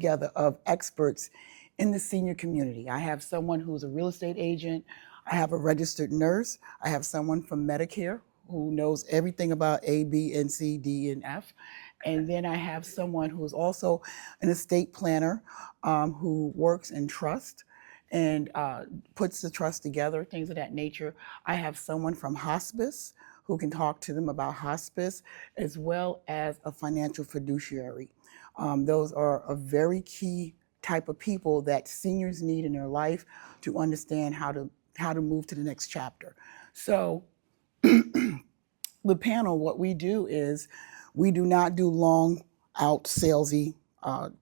together of experts in the senior community. I have someone who's a real estate agent. I have a registered nurse. I have someone from Medicare who knows everything about A, B, and C, D, and F. And then I have someone who is also an estate planner who works in trust and puts the trust together, things of that nature. I have someone from hospice who can talk to them about hospice, as well as a financial fiduciary. Those are a very key type of people that seniors need in their life to understand how to move to the next chapter. So the panel, what we do is we do not do long out salesy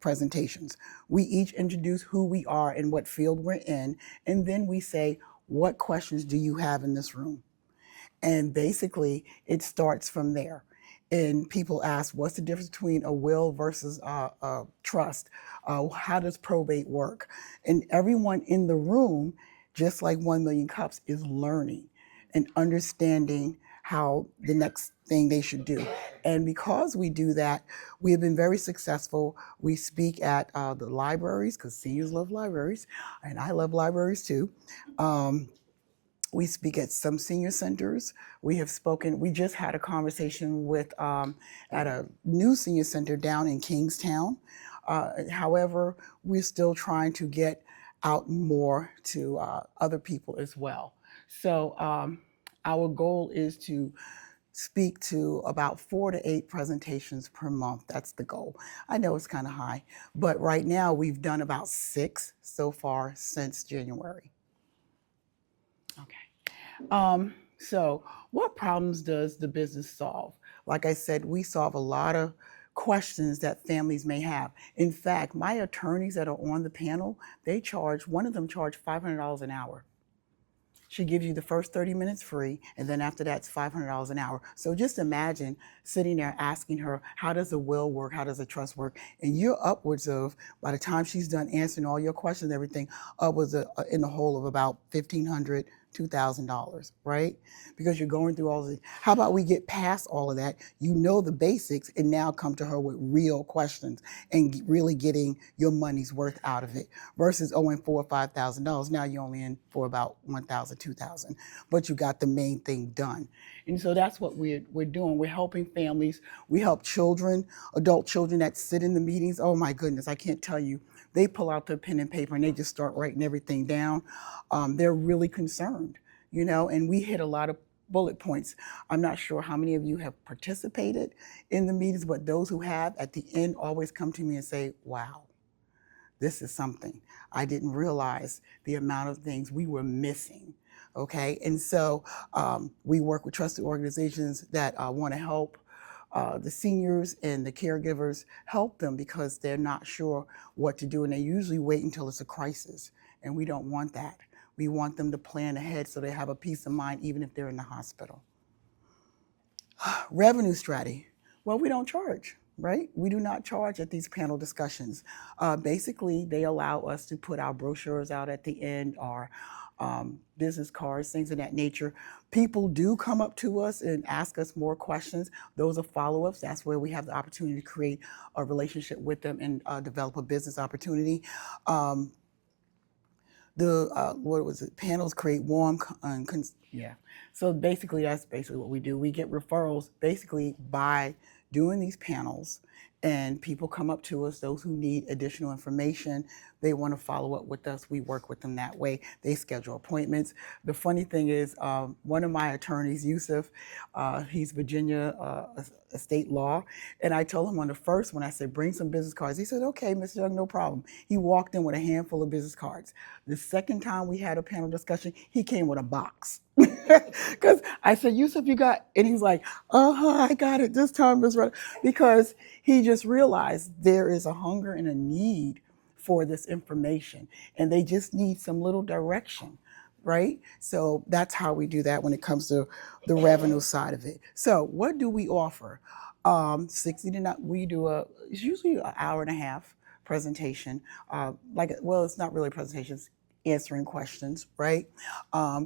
presentations. We each introduce who we are and what field we're in, and then we say, what questions do you have in this room? And basically, it starts from there. And people ask, what's the difference between a will versus a trust? How does probate work? And everyone in the room, just like 1 Million Cups, is learning and understanding how the next thing they should do. And because we do that, we have been very successful. We speak at the libraries, because seniors love libraries, and I love libraries too. We speak at some senior centers. We just had a conversation at a new senior center down in Kingstown. However, we're still trying to get out more to other people as well. So our goal is to speak to about 4 to 8 presentations per month. That's the goal. I know it's kind of high, but right now we've done about 6 so far since January. Okay. So what problems does the business solve? Like I said, we solve a lot of questions that families may have. In fact, my attorneys that are on the panel, one of them charge $500 an hour. She gives you the first 30 minutes free, and then after that, it's $500 an hour. So just imagine sitting there asking her, how does a will work? How does a trust work? And you're upwards of, by the time she's done answering all your questions and everything, upwards in the whole of about $1,500, $2,000, right? Because you're going through all of it. How about we get past all of that? You know the basics, and now come to her with real questions and really getting your money's worth out of it, versus owing $4,000 or $5,000. Now you're only in for about $1,000, $2,000, but you got the main thing done. And so that's what we're doing. We're helping families. We help children, adult children that sit in the meetings. Oh my goodness, I can't tell you. They pull out their pen and paper and they just start writing everything down. They're really concerned, and we hit a lot of bullet points. I'm not sure how many of you have participated in the meetings, but those who have, at the end, always come to me and say, wow, this is something. I didn't realize the amount of things we were missing. Okay, and so we work with trusted organizations that want to help the seniors and the caregivers, help them because they're not sure what to do, and they usually wait until it's a crisis, and we don't want that. We want them to plan ahead so they have a peace of mind even if they're in the hospital. Revenue strategy. Well, we don't charge, right? We do not charge at these panel discussions. Basically, they allow us to put our brochures out at the end, or business cards, things of that nature. People do come up to us and ask us more questions. Those are follow-ups. That's where we have the opportunity to create a relationship with them and develop a business opportunity. Panels create warm, yeah. So basically, that's basically what we do. We get referrals basically by doing these panels, and people come up to us, those who need additional information. They want to follow up with us. We work with them that way. They schedule appointments. The funny thing is, one of my attorneys, Yusuf, he's Virginia estate law, and I told him on the first one, I said, bring some business cards. He said, okay, Mr. Young, no problem. He walked in with a handful of business cards. The second time we had a panel discussion, he came with a box. Because I said, Yusuf, you got, and he's like, I got it this time, Ms. Retta. Because he just realized there is a hunger and a need for this information, and they just need some little direction, right? So that's how we do that when it comes to the revenue side of it. So what do we offer? 60 to 90, it's usually an hour and a half presentation. It's not really presentations, answering questions, right?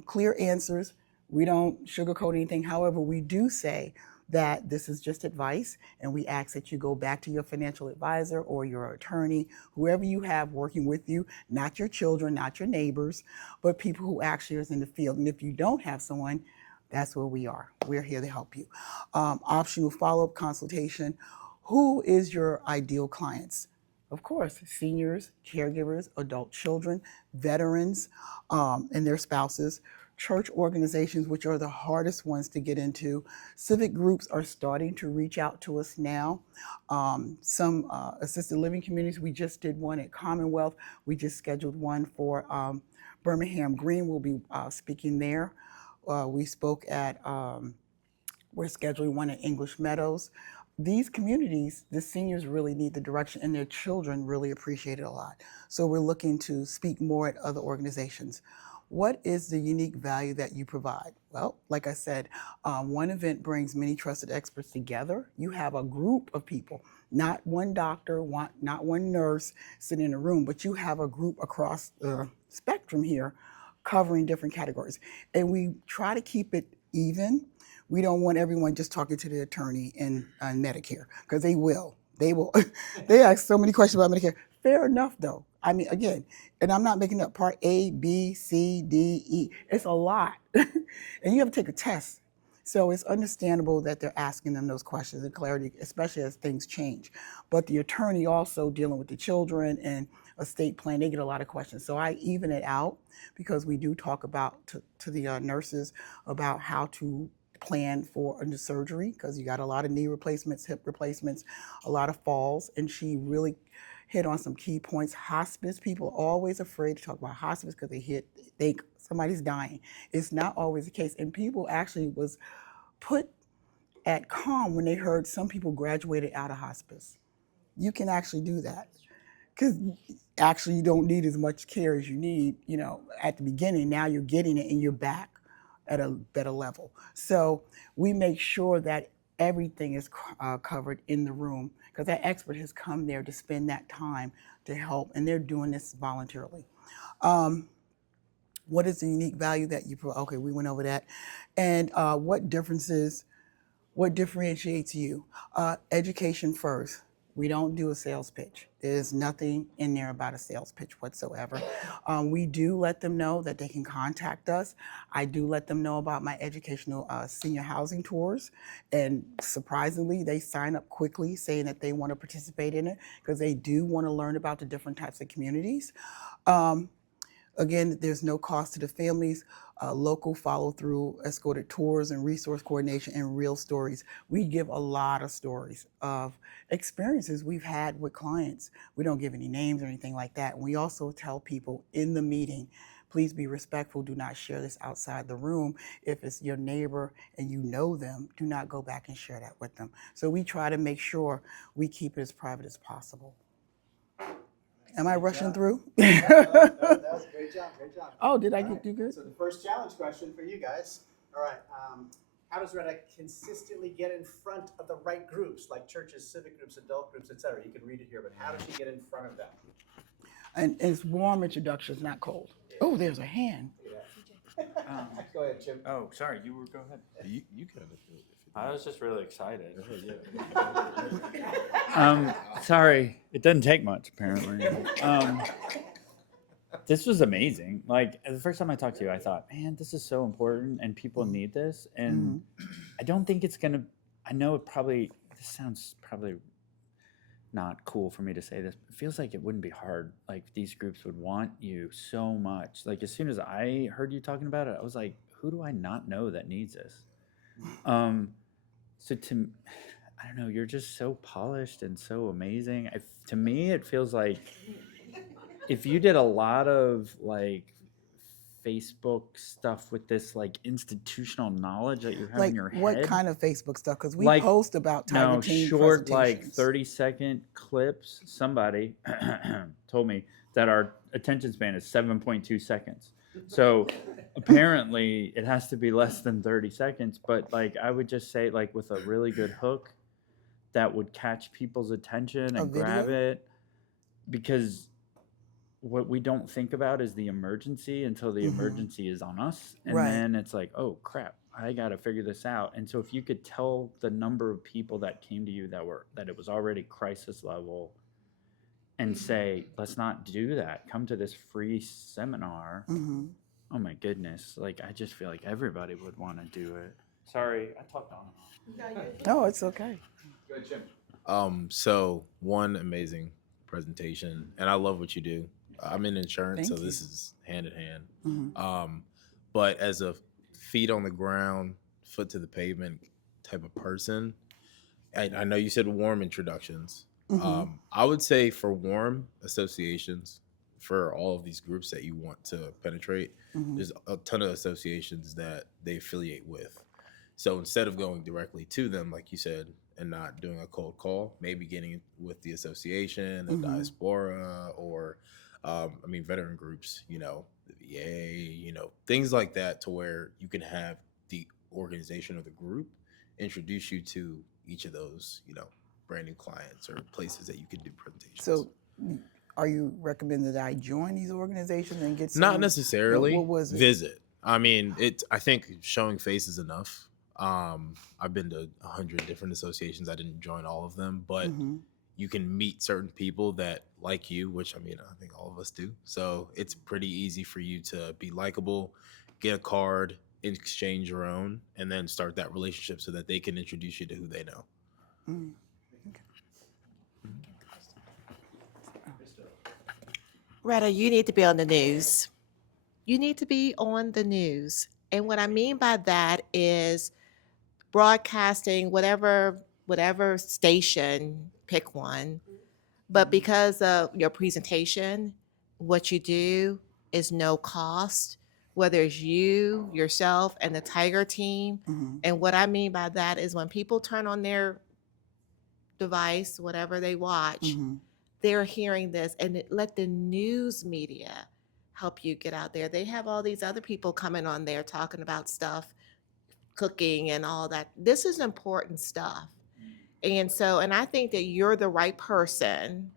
Clear answers. We don't sugarcoat anything. However, we do say that this is just advice, and we ask that you go back to your financial advisor or your attorney, whoever you have working with you, not your children, not your neighbors, but people who actually are in the field. And if you don't have someone, that's where we are. We're here to help you. Optional follow-up consultation. Who is your ideal clients? Of course, seniors, caregivers, adult children, veterans, and their spouses, church organizations, which are the hardest ones to get into. Civic groups are starting to reach out to us now. Some assisted living communities, we just did one at Commonwealth. We just scheduled one for Birmingham Green. We'll be speaking there. We spoke at, we're scheduling one at English Meadows. These communities, the seniors really need the direction, and their children really appreciate it a lot. So we're looking to speak more at other organizations. What is the unique value that you provide? Well, like I said, one event brings many trusted experts together. You have a group of people, not one doctor, not one nurse sitting in a room, but you have a group across the spectrum here covering different categories. And we try to keep it even. We don't want everyone just talking to the attorney in Medicare, because they will. They ask so many questions about Medicare. Fair enough, though. I mean, again, and I'm not making up part A, B, C, D, E. It's a lot. And you have to take a test. So it's understandable that they're asking them those questions and clarity, especially as things change. But the attorney also dealing with the children and estate plan, they get a lot of questions. So I even it out, because we do talk about to the nurses about how to plan for a new surgery, because you got a lot of knee replacements, hip replacements, a lot of falls, and she really hit on some key points. Hospice, people are always afraid to talk about hospice because they think somebody's dying. It's not always the case, and people actually was put at calm when they heard some people graduated out of hospice. You can actually do that, because actually you don't need as much care as you need, at the beginning. Now you're getting it and you're back at a better level. So we make sure that everything is covered in the room, because that expert has come there to spend that time to help, and they're doing this voluntarily. What is the unique value that you provide? Okay, we went over that. And what differentiates you? Education first. We don't do a sales pitch. There's nothing in there about a sales pitch whatsoever. We do let them know that they can contact us. I do let them know about my educational senior housing tours. And surprisingly, they sign up quickly saying that they want to participate in it, because they do want to learn about the different types of communities. Again, there's no cost to the families. Local follow-through, escorted tours, and resource coordination, and real stories. We give a lot of stories of experiences we've had with clients. We don't give any names or anything like that. And we also tell people in the meeting, please be respectful. Do not share this outside the room. If it's your neighbor and you know them, do not go back and share that with them. So we try to make sure we keep it as private as possible. Am I rushing through? That was a great job, great job. Oh, did I do good? So the first challenge question for you guys. All right, how does Retta consistently get in front of the right groups, like churches, civic groups, adult groups, etc.? You can read it here, but how does she get in front of them? And it's warm introductions, not cold. Yeah. Oh, there's a hand. Yeah. Go ahead, Chip. Oh, sorry, go ahead. You kind of feel it. I was just really excited. Yeah. Sorry, it doesn't take much, apparently. This was amazing. Like, the first time I talked to you, I thought, man, this is so important and people need this. And I don't think it's going to, I know this sounds probably not cool for me to say this, but it feels like it wouldn't be hard. Like, these groups would want you so much. Like, as soon as I heard you talking about it, I was like, who do I not know that needs this? So I don't know, you're just so polished and so amazing. To me, it feels like if you did a lot of like Facebook stuff with this like institutional knowledge that you have in your head. What kind of Facebook stuff? Because we post about time routine short, like presentations. 30-second clips. Somebody told me that our attention span is 7.2 seconds. So apparently it has to be less than 30 seconds. But like I would just say, like with a really good hook that would catch people's attention and grab it, because what we don't think about is the emergency until the emergency is on us. And then it's like, oh crap, I got to figure this out. And so if you could tell the number of people that came to you that it was already crisis level and say, let's not do that. Come to this free seminar. Mm-hmm. Oh my goodness. Like, I just feel like everybody would want to do it. Sorry, I talked on and on. No, it's okay. So one amazing presentation, and I love what you do. I'm in insurance, Thank so this you. is hand in hand. Mm-hmm. But as a feet on the ground, foot to the pavement type of person, I know you said warm introductions. Mm-hmm. I would say for warm associations, for all of these groups that you want to penetrate, Mm-hmm. there's a ton of associations that they affiliate with. So instead of going directly to them, like you said, and not doing a cold call, maybe getting with the association, the Mhm. diaspora, or veteran groups, the VA, things like that, to where you can have the organization or the group introduce you to each of those, brand new clients or places that you can do presentations. So, are you recommending that I join these organizations and get some? Not necessarily. What was it? Visit. I think showing face is enough. I've been to 100 different associations. I didn't join all of them, but Mhm. you can meet certain people that like you, which I think all of us do. So it's pretty easy for you to be likable, get a card, exchange your own, and then start that relationship so that they can introduce you to who they know. Mm. Retta, you need to be on the news. You need to be on the news. And what I mean by that is broadcasting whatever station, pick one. But because of your presentation, what you do is no cost, whether it's you, yourself, and the Tiger team. Mhm. And what I mean by that is when people turn on their device, whatever they watch, Mhm. they're hearing this, and let the news media help you get out there. They have all these other people coming on there talking about stuff, cooking and all that. This is important stuff. And I think that you're the right person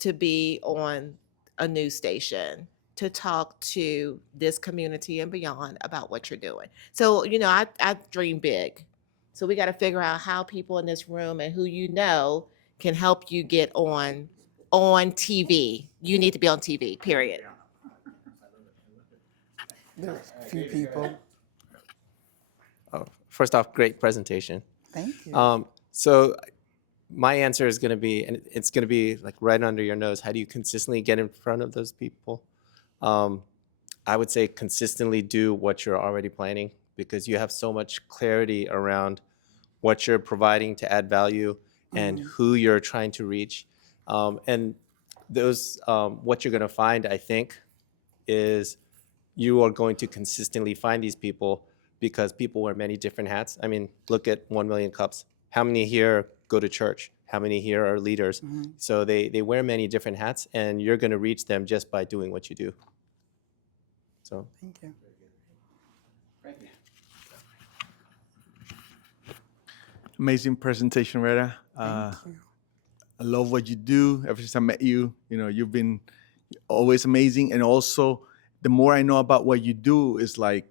to be on a news station to talk to this community and beyond about what you're doing. So, I dream big. So we got to figure out how people in this room and who can help you get on TV. You need to be on TV, period. There's a few people. First off, great presentation. Thank you. So my answer is going to be, and it's going to be like right under your nose. How do you consistently get in front of those people? I would say consistently do what you're already planning, because you have so much clarity around what you're providing to add value and who you're trying to reach. And those, what you're going to find, I think, is you are going to consistently find these people, because people wear many different hats. I mean, look at 1Million Cups. How many here go to church? How many here are leaders? So they wear many different hats, and you're going to reach them just by doing what you do. So Thank you. Amazing presentation, Retta. Thank you. I love what you do. Ever since I met you, you've been always amazing. And also, the more I know about what you do, is like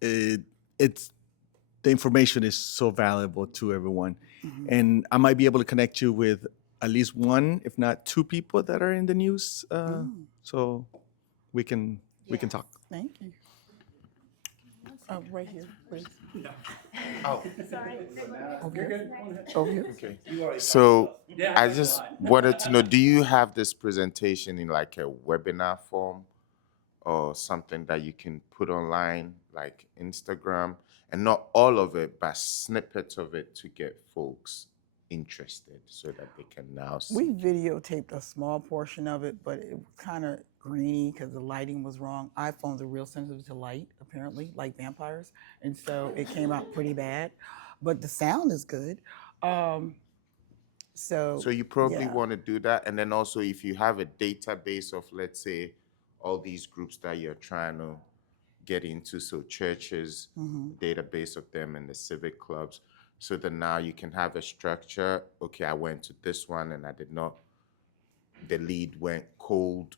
it's the information is so valuable to everyone. And I might be able to connect you with at least one, if not two people that are in the news. So we can talk. Thank you. Right here, please. Oh, Over here. Over here. okay. So I just wanted to know, do you have this presentation in like a webinar form or something that you can put online, like Instagram, and not all of it, but snippets of it to get folks interested so that they can now see? We videotaped a small portion of it, but it was kind of grainy because the lighting was wrong. iPhones are real sensitive to light, apparently, like vampires. And so it came out pretty bad. But the sound is good. So So you probably yeah. want to do that. And then also, if you have a database of, let's say, all these groups that you're trying to get into, so churches, database of them, and the civic clubs, so that now you can have a structure. Okay, I went to this one and I did not, the lead went cold.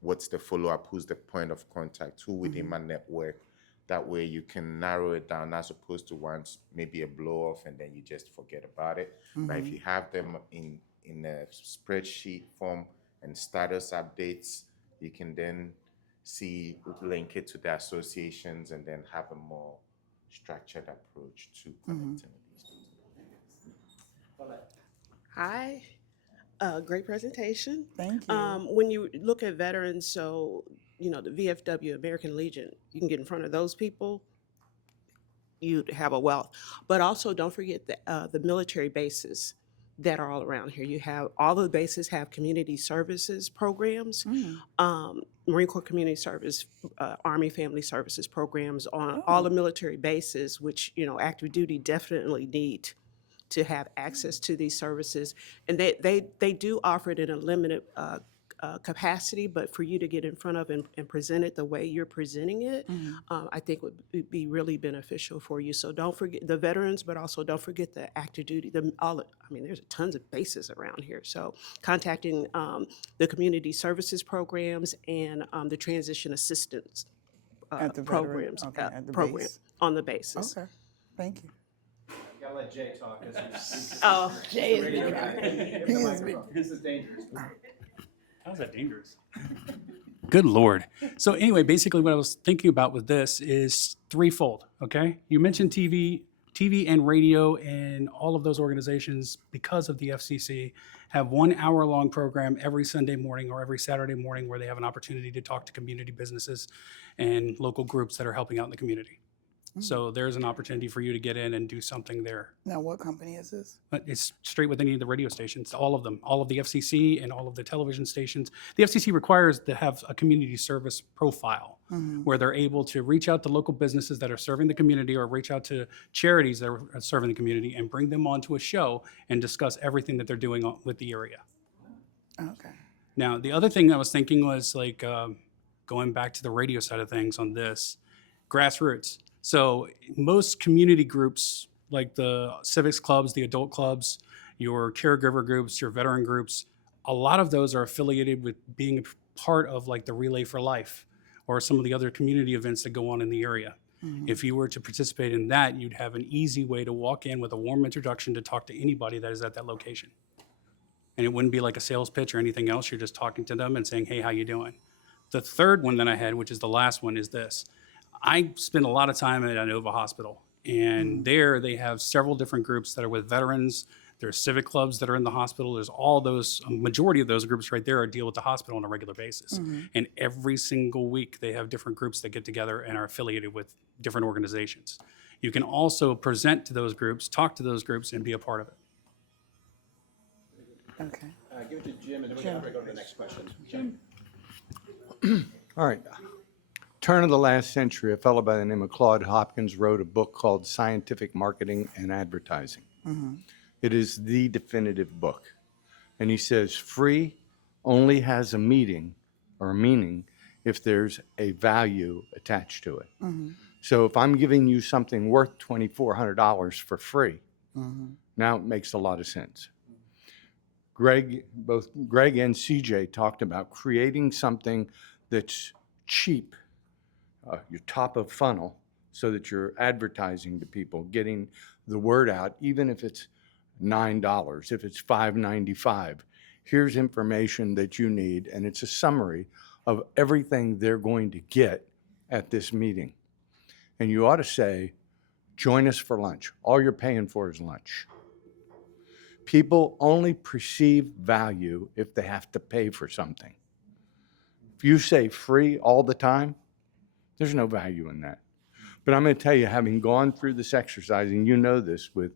What's the follow-up? Who's the point of contact? Who within my network That way you can narrow it down as opposed to once maybe a blow off and then you just forget about it. But if you have them in a spreadsheet form and status updates, you can then link it to the associations and then have a more structured approach to connecting these. Hi. Great presentation. Thank you. When you look at veterans, so, you know, the VFW, American Legion, you can get in front of those people, you'd have a wealth. But also don't forget the military bases that are all around here. You have, all the bases have community services programs, Marine Corps Community Service, Army Family Services programs on all the military bases, which, you know, active duty definitely need to have access to these services. And they do offer it in a limited capacity, but for you to get in front of and present it the way you're presenting it, I think would be really beneficial for you. So don't forget the veterans, but also don't forget the active duty. I mean, there's tons of bases around here. So contacting the community services programs and the transition assistance At the programs, veteran- okay, at the program base. on the basis. Okay, thank you. Gotta let Jay talk. 'Cause Oh, Jay is radio big. guy. Give him the microphone. This is dangerous. How is that dangerous? Good Lord. So anyway, basically what I was thinking about with this is threefold, okay? You mentioned TV and radio, and all of those organizations, because of the FCC, have 1 hour-long program every Sunday morning or every Saturday morning where they have an opportunity to talk to community businesses and local groups that are helping out in the community. So there's an opportunity for you to get in and do something there. Now, what company is this? But it's straight with any of the radio stations, all of them, all of the FCC and all of the television stations. The FCC requires to have a community service profile where they're able to reach out to local businesses that are serving the community or reach out to charities that are serving the community and bring them onto a show and discuss everything that they're doing with the area. Okay. Now, the other thing I was thinking was like going back to the radio side of things on this, grassroots. So most community groups, like the civics clubs, the adult clubs, your caregiver groups, your veteran groups, a lot of those are affiliated with being a part of like the Relay for Life or some of the other community events that go on in the area. If you were to participate in that, you'd have an easy way to walk in with a warm introduction to talk to anybody that is at that location. And it wouldn't be like a sales pitch or anything else. You're just talking to them and saying, hey, how you doing? The third one that I had, which is the last one, is this. I spend a lot of time at Inova Hospital, and there they have several different groups that are with veterans. There's civic clubs that are in the hospital. There's all those, a majority of those groups right there deal with the hospital on a regular basis. And every single week they have different groups that get together and are affiliated with different organizations. You can also present to those groups, talk to those groups, and be a part of it. Okay. Give it to Jim, and then we can go to the next question. Jim. All right. Turn of the last century, a fellow by the name of Claude Hopkins wrote a book called Scientific Marketing and Advertising. It is the definitive book. And he says free only has a meaning or a meaning if there's a value attached to it. So if I'm giving you something worth $2,400 for free, now it makes a lot of sense. Both Greg and CJ talked about creating something that's cheap, your top of funnel, so that you're advertising to people, getting the word out, even if it's $9, if it's $5.95. Here's information that you need, and it's a summary of everything they're going to get at this meeting. And you ought to say, join us for lunch. All you're paying for is lunch. People only perceive value if they have to pay for something. If you say free all the time, there's no value in that. But I'm going to tell you, having gone through this exercise, and you know this with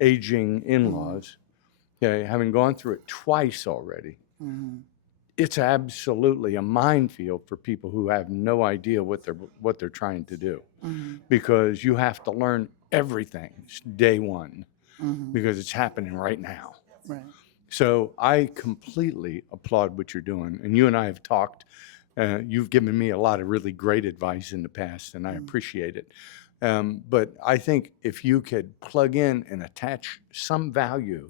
aging in-laws, okay, having gone through it twice already, it's absolutely a minefield for people who have no idea what they're trying to do, because you have to learn everything day one, because it's happening right now. Right. So I completely applaud what you're doing, and you and I have talked. You've given me a lot of really great advice in the past, and I appreciate it. But I think if you could plug in and attach some value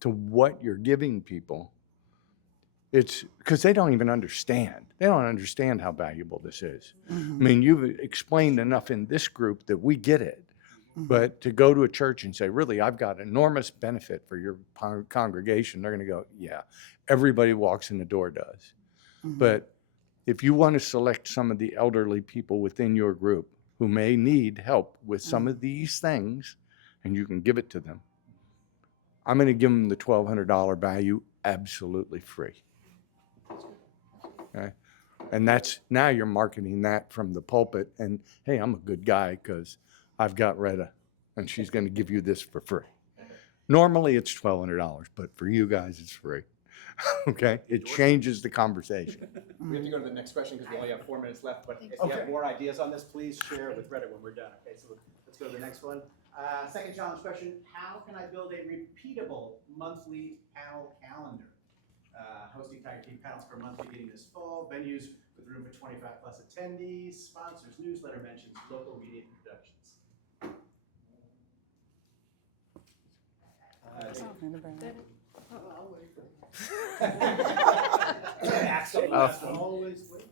to what you're giving people, It's because they don't even understand. They don't understand how valuable this is. I mean, you've explained enough in this group that we get it. But to go to a church and say, really, I've got enormous benefit for your congregation, they're going to go, yeah, everybody walks in the door does. But if you want to select some of the elderly people within your group who may need help with some of these things, and you can give it to them, I'm going to give them the $1,200 value absolutely free. Okay? And that's, now you're marketing that from the pulpit, and hey, I'm a good guy because I've got Retta, and she's going to give you this for free. Normally it's $1,200, but for you guys it's free. Okay? It changes the conversation. We have to go to the next question because we only have 4 minutes left, but if you have more ideas on this, please share with Reddit when we're done. Okay, so let's go to the next one. Second challenge question, how can I build a repeatable monthly panel calendar? Hosting Tiger Team panels per month beginning this fall, venues with room for 25 plus attendees, sponsors, newsletter mentions, local media introductions. Always wait.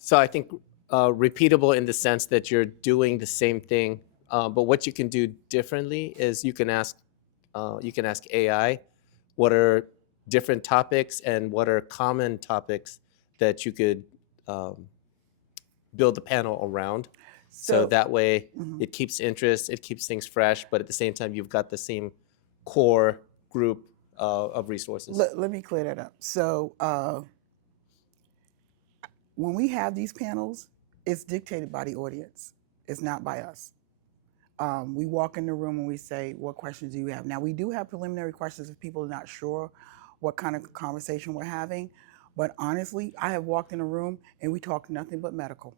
So I think repeatable in the sense that you're doing the same thing, but what you can do differently is you can ask AI what are different topics and what are common topics that you could build the panel around. So that way it keeps interest, it keeps things fresh, but at the same time you've got the same core group of resources. Let me clear that up. So when we have these panels, it's dictated by the audience. It's not by us. We walk in the room and we say, what questions do you have? Now, we do have preliminary questions if people are not sure what kind of conversation we're having. But honestly, I have walked in a room and we talked nothing but medical.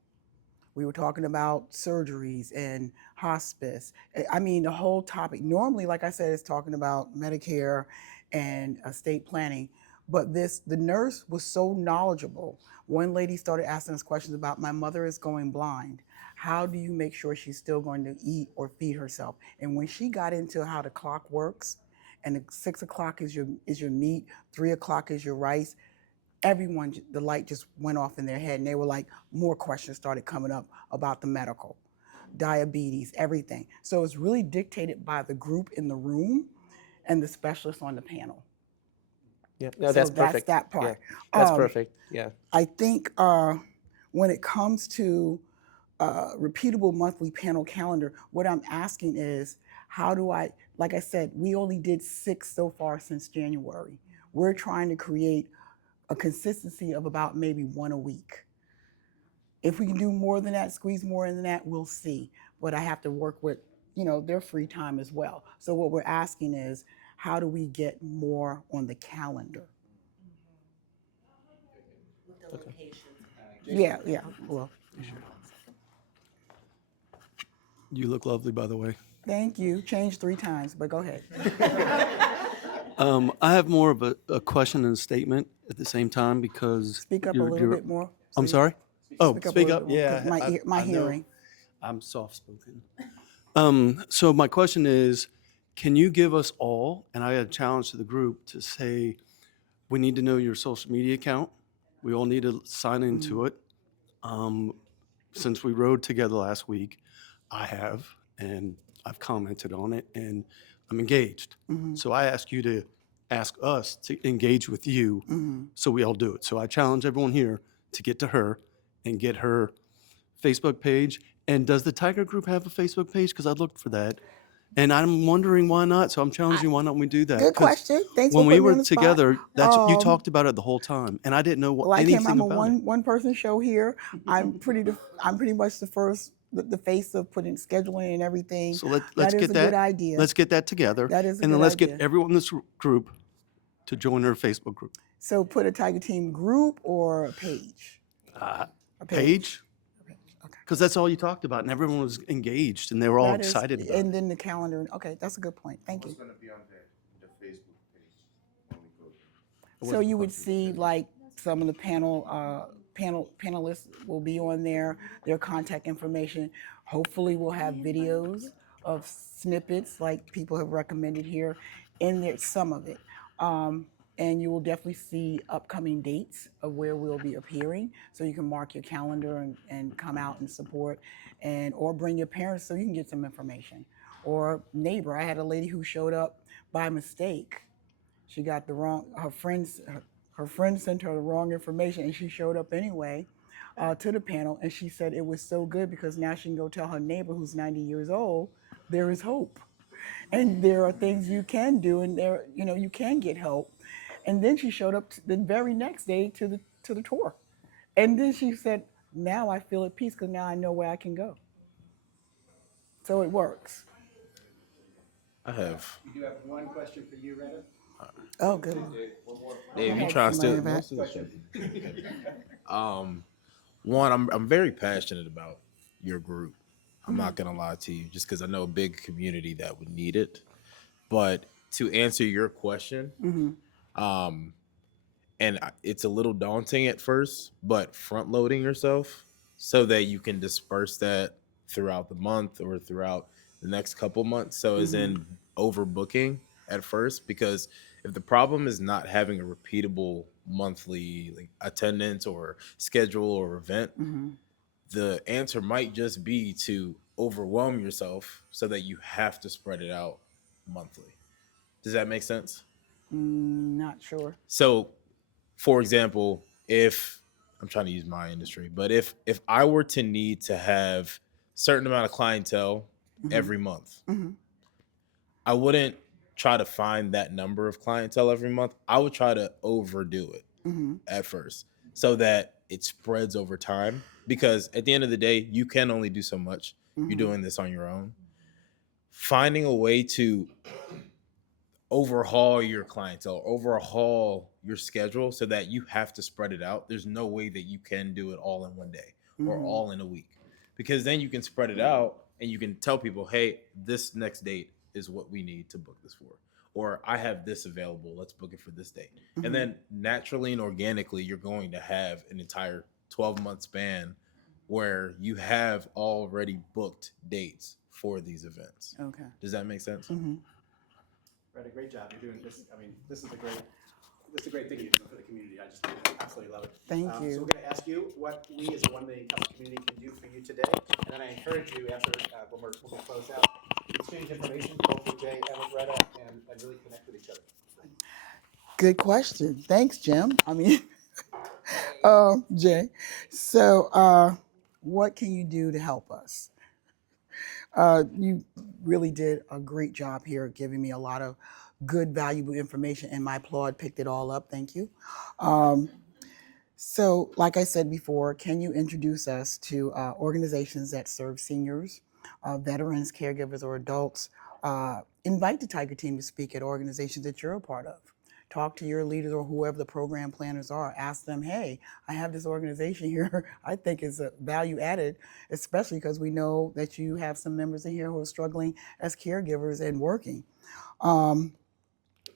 We were talking about surgeries and hospice. I mean, the whole topic. Normally, like I said, it's talking about Medicare and estate planning. But the nurse was so knowledgeable. One lady started asking us questions about, my mother is going blind. How do you make sure she's still going to eat or feed herself? And when she got into how the clock works, and 6 o'clock is your meat, 3 o'clock is your rice, everyone, the light just went off in their head, and they were like, more questions started coming up about the medical, diabetes, everything. So it's really dictated by the group in the room and the specialist on the panel. Yeah, no, So that's perfect. That's that part. Yeah, that's perfect. Yeah. I think when it comes to repeatable monthly panel calendar, what I'm asking is, how do I, like I said, we only did 6 so far since January. We're trying to create a consistency of about maybe 1 a week. If we can do more than that, squeeze more in than that, we'll see. But I have to work with, their free time as well. So what we're asking is, how do we get more on the calendar? Okay. Yeah. Well, You look lovely, by the way. thank you. Changed 3 times, but go ahead. I have more of a question and a statement at the same time because Speak up a little bit more. I'm please. sorry. Oh, Speak up a speak little up. bit more, Yeah, 'cause my I know. hearing. I'm soft spoken. So my question is, can you give us all, and I had a challenge to the group to say, we need to know your social media account. We all need to sign into it. Since we rode together last week, I have, and I've commented on it, and I'm engaged. So I ask you to ask us to engage with you, so we all do it. So I challenge everyone here to get to her and get her Facebook page. And does the Tiger Group have a Facebook page? Because I looked for that. And I'm wondering why not. So I'm challenging why don't we do that? Good 'Cause question. Thanks for when we putting me were on the spot. together, that's you talked about it the whole time, and I didn't know Like anything him, I'm a about it. one person show here. I'm pretty much the first, the face of putting scheduling and everything. So let's That is get a that. good idea. Let's get that together. That is a and then good let's idea. get everyone in this group to join her Facebook group. So put a Tiger Team group or a page? A Page, Okay. because that's all you talked about, and everyone was engaged, and they were all That is- excited about And it. then the calendar. Okay, that's a good point. Thank you. It's gonna be on the Facebook page when we go there. So you would see like some of the panelists will be on there, their contact information. Hopefully we'll have videos of snippets like people have recommended here. in there, some of it. And you will definitely see upcoming dates of where we'll be appearing. So you can mark your calendar and come out and support, or bring your parents so you can get some information. Or neighbor, I had a lady who showed up by mistake. She got the wrong, her friend sent her the wrong information, and she showed up anyway to the panel. And she said it was so good because now she can go tell her neighbor who's 90 years old, there is hope. And there are things you can do, and there, you can get help. And then she showed up the very next day to the tour. And then she said, now I feel at peace because now I know where I can go. So it works. I have. We do have one question for you, Retta. Oh, good. Dave, you ahead, trying to steal somebody most of the show. One, I'm very passionate about your group. I'm not gonna lie to you, just because I know a big community that would need it. But to answer your question, and it's a little daunting at first, but front loading yourself so that you can disperse that throughout the month or throughout the next couple months. So as in overbooking at first, because if the problem is not having a repeatable monthly attendance or schedule or event, the answer might just be to overwhelm yourself so that you have to spread it out monthly. Does that make sense? Not sure. So, for example, if I'm trying to use my industry, but if I were to need to have certain amount of clientele every month, I wouldn't try to find that number of clientele every month. I would try to overdo it at first so that it spreads over time, because at the end of the day, you can only do so much. You're doing this on your own. Finding a way to overhaul your clientele, overhaul your schedule so that you have to spread it out. There's no way that you can do it all in one day or all in a week, because then you can spread it out and you can tell people, hey, this next date is what we need to book this for, or I have this available, let's book it for this date. And then naturally and organically, you're going to have an entire 12-month span where you have already booked dates for these events. Okay. Does that make sense? Retta, great job. You're doing this. I mean, this is a great thing you're doing for the community. I just absolutely love it. Thank you. So we're going to ask you what we as a 1 Million Cups community can do for you today. And then I encourage you after, when we close out, to exchange information both with Jay and with Retta and really connect with each other. Good question. Thanks, Jim. I mean, Jay. So, what can you do to help us? You really did a great job here, giving me a lot of good, valuable information, and my applaud picked it all up. Thank you. So, like I said before, can you introduce us to organizations that serve seniors, veterans, caregivers, or adults? Invite the Tiger Team to speak at organizations that you're a part of. Talk to your leaders or whoever the program planners are. Ask them, hey, I have this organization here I think is a value added, especially because we know that you have some members in here who are struggling as caregivers and working.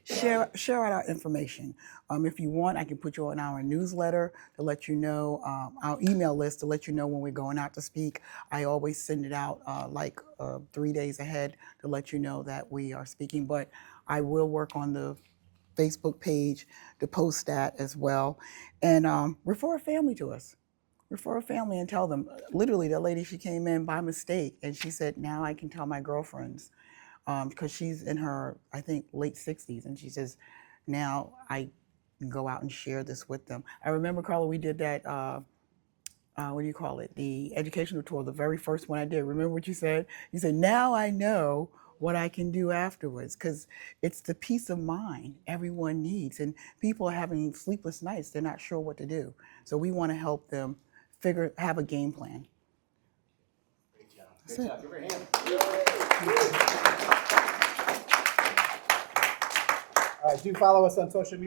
Share out our information. If you want, I can put you on our newsletter to let you know, our email list to let you know when we're going out to speak. I always send it out 3 days ahead to let you know that we are speaking, but I will work on the Facebook page to post that as well. And refer a family to us. Refer a family and tell them. Literally, that lady, she came in by mistake and she said, now I can tell my girlfriends, because she's in her, I think, late 60s. And she says, now I can go out and share this with them. I remember, Carla, we did that, what do you call it? The educational tour, the very first one I did. Remember what you said? You said, now I know what I can do afterwards, because it's the peace of mind everyone needs. And people are having sleepless nights. They're not sure what to do. So we want to help them have a game plan. Great job. Give her a hand. All right, do follow us on social media.